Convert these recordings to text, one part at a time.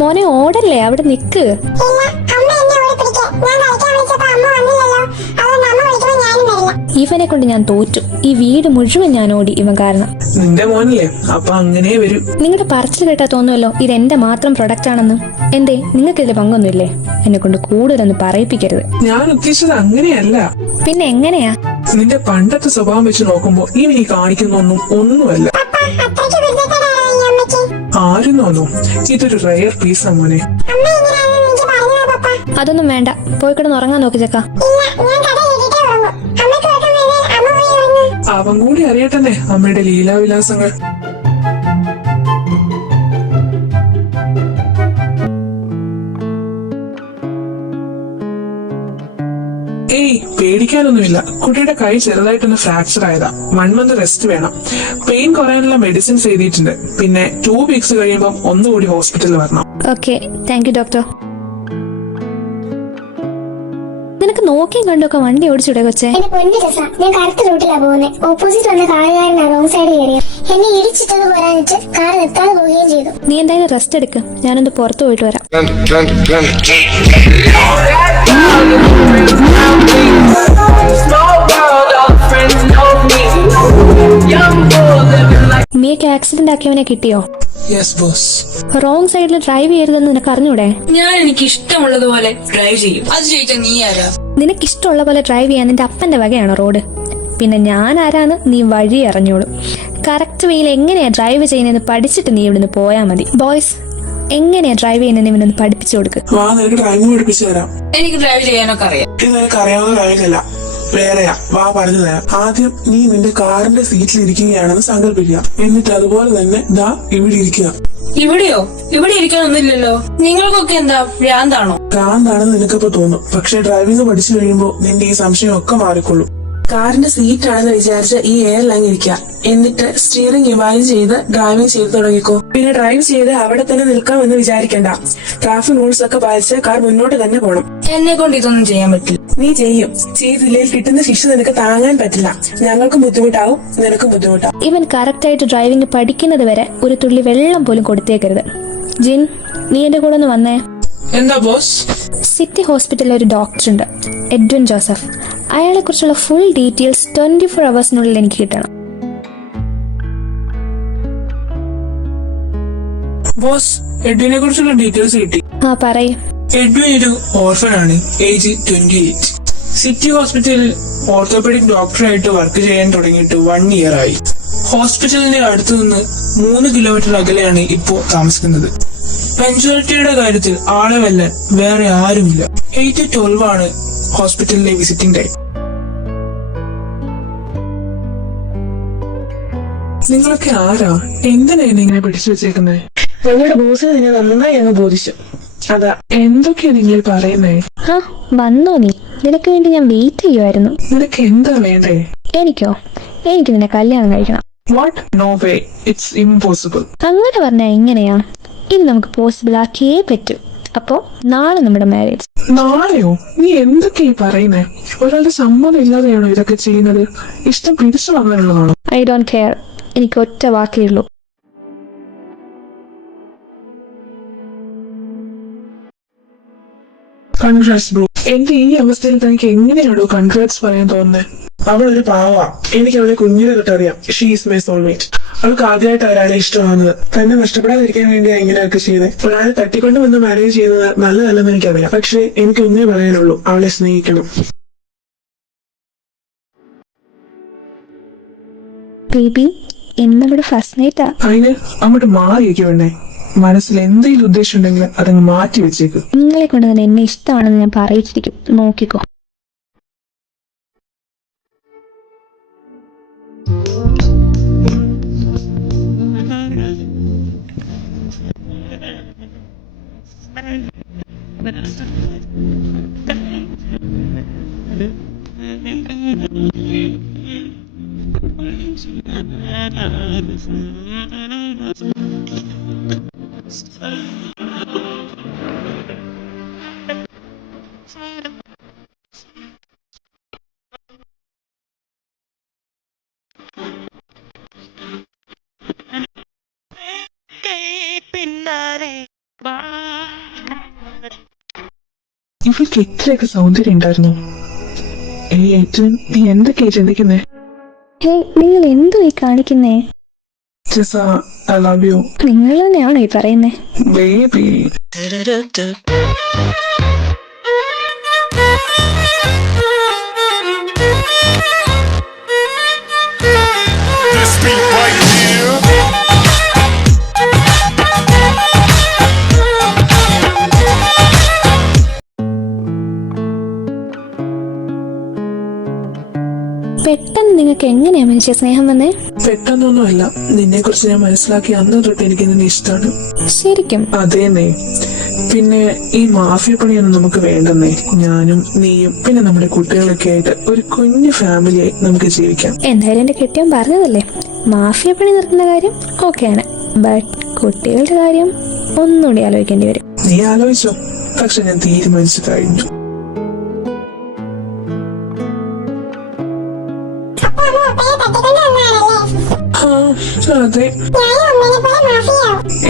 മോനെ ഓടല്ലേ, അവിടെ നിക്ക്. ഇവനെ കൊണ്ട് ഞാൻ തോറ്റു. ഈ വീട് മുഴുവൻ ഞാൻ ഓടി ഇവൻ കാരണം. നിന്റെ മോനല്ലേ, അപ്പൊ അങ്ങനെ വരും. നിങ്ങളുടെ പറച്ചിൽ കേട്ടാ തോന്നുമല്ലോ ഇത് എന്റെ മാത്രം പ്രൊഡക്റ്റ് ആണെന്ന്. എന്തേ, നിങ്ങൾക്ക് ഇതിൽ പങ്കൊന്നുമില്ലേ? എന്നെ കൊണ്ട് കൂടുതലൊന്നും പറയിപ്പിക്കരുത്. ഞാൻ ഉദ്ദേശിച്ചത് അങ്ങനെയല്ല. പിന്നെ എങ്ങനെയാ? നിന്റെ പണ്ടത്തെ സ്വഭാവം വെച്ച് നോക്കുമ്പോ ഇവൻ ഈ ഒന്നുമല്ല. ആരും തോന്നും ഇതൊരു റയർ പീസാ മോനെ. അതൊന്നും വേണ്ട, പോയി കിടന്ന് ഉറങ്ങാൻ നോക്കി ചെക്ക. അവൻ കൂടി അറിയട്ടെ അമ്മയുടെ ലീലാവിലാസങ്ങൾ. ഏയ് പേടിക്കാനൊന്നുമില്ല. കുട്ടിയുടെ കൈ ചെറുതായിട്ടൊന്ന് ഫ്രാക്ചർ ആയതാ. 1 month റെസ്റ്റ് വേണം. പെയിൻ കുറയാനുള്ള മെഡിസിൻസ് എഴുതിയിട്ടുണ്ട്. പിന്നെ 2 weeks കഴിയുമ്പോൾ ഒന്നുകൂടി ഹോസ്പിറ്റലിൽ വരണം. Okay, thank you doctor. നിനക്ക് നോക്കിയും കണ്ടൊക്കെ വണ്ടി ഓടിച്ചൂടെ കൊച്ചേ? ഞാൻ കറക്റ്റ് റൂട്ടിലാ പോകുന്നത്. ഓപ്പോസിറ്റ് വന്ന കാറുകാരനാ റോങ് സൈഡ് കയറിയത്. എന്നെ ഇടിച്ചിട്ടത് പോരാഞ്ഞിട്ട് കാർ നിർത്താതെ പോവുകയും ചെയ്തു. നീ എന്തായാലും റെസ്റ്റ് എടുക്ക്, ഞാനൊന്ന് പുറത്തു പോയിട്ട് വരാം. മിയക്ക് ആക്സിഡന്റ് ആക്കിയവനെ കിട്ടിയോ? റോങ് സൈഡിൽ ഡ്രൈവ് ചെയ്യരുതെന്ന് നിനക്ക് അറിഞ്ഞൂടെ? ഞാൻ എനിക്ക് ഇഷ്ടമുള്ളതുപോലെ ഡ്രൈവ് ചെയ്യും. അത് ചോദിച്ചാൽ നീ ആരാ? നിനക്ക് ഇഷ്ടമുള്ള പോലെ ഡ്രൈവ് ചെയ്യാൻ നിന്റെ അപ്പന്റെ വകയാണോ റോഡ്? പിന്നെ ഞാൻ ആരാന്ന് നീ വഴി അറിഞ്ഞോളൂ. കറക്റ്റ് വേയിൽ എങ്ങനെയാ ഡ്രൈവ് ചെയ്യുന്നതെന്ന് പഠിച്ചിട്ട് നീ ഇവിടുന്ന് പോയാൽ മതി. ബോയ്സ്, എങ്ങനെയാ ഡ്രൈവ് ചെയ്യുന്നതെന്ന് ഇവനൊന്ന് പഠിപ്പിച്ചു കൊടുക്ക്. എനിക്ക് ഡ്രൈവ് ചെയ്യാനൊക്കെ അറിയാം. അറിയാവുന്ന കാര്യമില്ല, വേറെയാ. വാ പറഞ്ഞു തരാം. ആദ്യം നീ നിന്റെ കാറിന്റെ സീറ്റിൽ ഇരിക്കുകയാണെന്ന് സങ്കല്പിക്കുക. എന്നിട്ട് അതുപോലെ തന്നെ ദാ ഇവിടെ ഇരിക്കുക. ഇവിടെയോ? ഇവിടെ ഇരിക്കാനൊന്നുമില്ലല്ലോ. നിങ്ങൾക്കൊക്കെ എന്താ ഭ്രാന്താണോ? ഭ്രാന്താണെന്ന് നിനക്കിപ്പോ തോന്നും. പക്ഷെ ഡ്രൈവിംഗ് പഠിച്ചു കഴിയുമ്പോ നിന്റെ ഈ സംശയം ഒക്കെ മാറിക്കൊള്ളും. കാറിന്റെ സീറ്റ് ആണെന്ന് വിചാരിച്ച് ഈ എയർലൈൻ ഇരിക്കുക. എന്നിട്ട് സ്റ്റിയറിംഗ് ഇവാലുവേറ്റ് ചെയ്ത് ഡ്രൈവിംഗ് ചെയ്ത് തുടങ്ങിക്കോ. പിന്നെ ഡ്രൈവ് ചെയ്ത് അവിടെ തന്നെ നിൽക്കാമെന്ന് വിചാരിക്കണ്ട. ട്രാഫിക് റൂൾസ് ഒക്കെ പാലിച്ച് കാർ മുന്നോട്ട് തന്നെ പോകണം. എന്നെ കൊണ്ട് ഇതൊന്നും ചെയ്യാൻ പറ്റില്ല. നീ ചെയ്യും. ചെയ്തില്ലെങ്കിൽ കിട്ടുന്ന ശിക്ഷ നിനക്ക് താങ്ങാൻ പറ്റില്ല. ഞങ്ങൾക്കും ബുദ്ധിമുട്ടാവും, നിനക്കും ബുദ്ധിമുട്ടാവും. ഇവൻ കറക്റ്റ് ആയിട്ട് ഡ്രൈവിംഗ് പഠിക്കുന്നത് വരെ ഒരു തുള്ളി വെള്ളം പോലും കൊടുത്തേക്കരുത്. ജിൻ, നീ എന്റെ കൂടെ ഒന്ന് വന്നേ. എന്താ ബോസ്? സിറ്റി ഹോസ്പിറ്റലിൽ ഒരു ഡോക്ടർ ഉണ്ട്, എഡ്വിൻ ജോസഫ്. അയാളെ കുറിച്ചുള്ള ഫുൾ ഡീറ്റെയിൽസ് 24 hours എനിക്ക് കിട്ടണം. ബോസ്, എഡ്വിനെ കുറിച്ചുള്ള ഡീറ്റെയിൽസ് കിട്ടി. ആ പറയ്. എഡ്വിൻ ഒരു ഓർഫൻ ആണ്. ഏജ് 28. സിറ്റി ഹോസ്പിറ്റലിൽ ഓർത്തോപെഡിക് ഡോക്ടറായിട്ട് വർക്ക് ചെയ്യാൻ തുടങ്ങിയിട്ട് 1 year ആയി. ഹോസ്പിറ്റലിന്റെ അടുത്തു നിന്ന് 3 kilometer അകലെയാണ് ഇപ്പോ താമസിക്കുന്നത്. പഞ്ച്വാലിറ്റിയുടെ കാര്യത്തിൽ ആളെ വെല്ലാൻ വേറെ ആരുമില്ല. 8 to 12 ആണ് ഹോസ്പിറ്റലിലെ വിസിറ്റിംഗ് ടൈം. നിങ്ങളൊക്കെ ആരാ? എന്തിനാണ് ഇങ്ങനെ പിടിച്ചു വെച്ചേക്കുന്നത്? ഞങ്ങളുടെ ബോസിനെ നിങ്ങൾ നന്നായി അങ്ങ് ബോധിച്ചു. അതാ, എന്തൊക്കെയാ നിങ്ങൾ പറയുന്നേ? വന്നോ നീ? നിനക്ക് വേണ്ടി ഞാൻ വെയിറ്റ് ചെയ്യുമായിരുന്നു. നിനക്ക് എന്താ വേണ്ടേ? എനിക്കോ? എനിക്ക് നിന്നെ കല്യാണം കഴിക്കണം. What? No way. It's impossible. അങ്ങനെ പറഞ്ഞാ എങ്ങനെയാ? ഇത് നമുക്ക് പോസിബിൾ ആക്കിയേ പറ്റൂ. അപ്പോ നാളെ നമ്മുടെ മാരേജ്. നാളെയോ? നീ എന്തൊക്കെയാ പറയുന്നേ? ഒരാളുടെ സമ്മതം ഇല്ലാതെയാണോ ഇതൊക്കെ ചെയ്യുന്നത്? ഇഷ്ടം പിടിച്ചു വന്നാലുള്ളതാണോ? I don't care. എനിക്ക് ഒറ്റ വാക്കേ ഉള്ളൂ. Congrats bro. എന്റെ ഈ അവസ്ഥയിൽ തനിക്ക് എങ്ങനെയാണോ കൺഗ്രാറ്റ്സ് പറയാൻ തോന്നുന്നത്? അവളൊരു പാവാ. എനിക്ക് അവളെ കുഞ്ഞിനെ തൊട്ടറിയാം. She is my soulmate. അവൾക്ക് ആദ്യമായിട്ട് ഒരാളെ ഇഷ്ടമാകുന്നത്. തന്നെ നഷ്ടപ്പെടാതിരിക്കാൻ വേണ്ടിയാ ഇങ്ങനെയൊക്കെ ചെയ്തത്. ഒരാളെ തട്ടിക്കൊണ്ട് വന്ന് മാനേജ് ചെയ്യുന്നത് നല്ലതല്ലെന്ന് എനിക്കറിയാം. പക്ഷെ എനിക്ക് ഒന്നേ പറയാനുള്ളൂ, അവളെ സ്നേഹിക്കണം. ബേബി, ഇന്നിവിടെ ഫസ്റ്റ് നൈറ്റാ. അതിന് അങ്ങോട്ട് മാറിയിരിക്കും വേണ്ടേ? മനസ്സിൽ എന്തെങ്കിലും ഉദ്ദേശം ഉണ്ടെങ്കിൽ അതങ്ങ് മാറ്റി വെച്ചേക്ക്. നിങ്ങളെ കൊണ്ട് തന്നെ എന്നെ ഇഷ്ടമാണെന്ന് ഞാൻ പറയിച്ചിരിക്കും. നോക്കിക്കോ. പിന്നാലെ ഇവൾക്ക് ഇത്രയൊക്കെ സൗന്ദര്യം ഉണ്ടായിരുന്നു. ഏറ്റവും നീ എന്തൊക്കെയാ ചിന്തിക്കുന്നേ? ഹേ, നിങ്ങൾ എന്തോ ഈ കാണിക്കുന്നേ? ജസ, ഐ ലവ് യു നിങ്ങൾ തന്നെയാണോ ഈ പറയുന്നേ? Baby. This beat right here. പെട്ടെന്ന് നിങ്ങൾക്ക് എങ്ങനെയാ മനുഷ്യ സ്നേഹം വന്നേ? പെട്ടെന്നൊന്നുമല്ല, നിന്നെ കുറിച്ച് ഞാൻ മനസ്സിലാക്കി അന്ന് തൊട്ട് എനിക്ക് നിന്നെ ഇഷ്ടമാണ്. ശരിക്കും? അതേന്നേ. പിന്നെ ഈ മാഫിയ പണിയൊന്നും നമുക്ക് വേണ്ടെന്നേ. ഞാനും നീയും പിന്നെ നമ്മുടെ കുട്ടികളൊക്കെ ആയിട്ട് ഒരു കുഞ്ഞു ഫാമിലിയായി നമുക്ക് ജീവിക്കാം. എന്തായാലും എന്റെ കെട്ടിയവൻ പറഞ്ഞതല്ലേ, മാഫിയ പണി നിർത്തുന്ന കാര്യം ഓക്കെയാണ്, ബട്ട് കുട്ടികളുടെ കാര്യം ഒന്നുകൂടി ആലോചിക്കേണ്ടി വരും. നീ ആലോചിച്ചോ, പക്ഷെ ഞാൻ തീരുമാനിച്ചു കഴിഞ്ഞു. അതെ.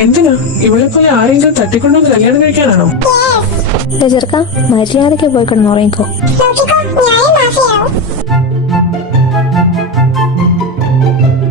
എന്തിനാ ഇവളെ പോലെ ആരെങ്കിലും തട്ടിക്കൊണ്ടുവന്ന് കല്യാണം കഴിക്കാനാണോ? ചെറുക്ക, മര്യാദയ്ക്ക് പോയി കിടന്ന് ഉറങ്ങിക്കോ. നോക്കിക്കോ, ഞാൻ മാഫിയാവും.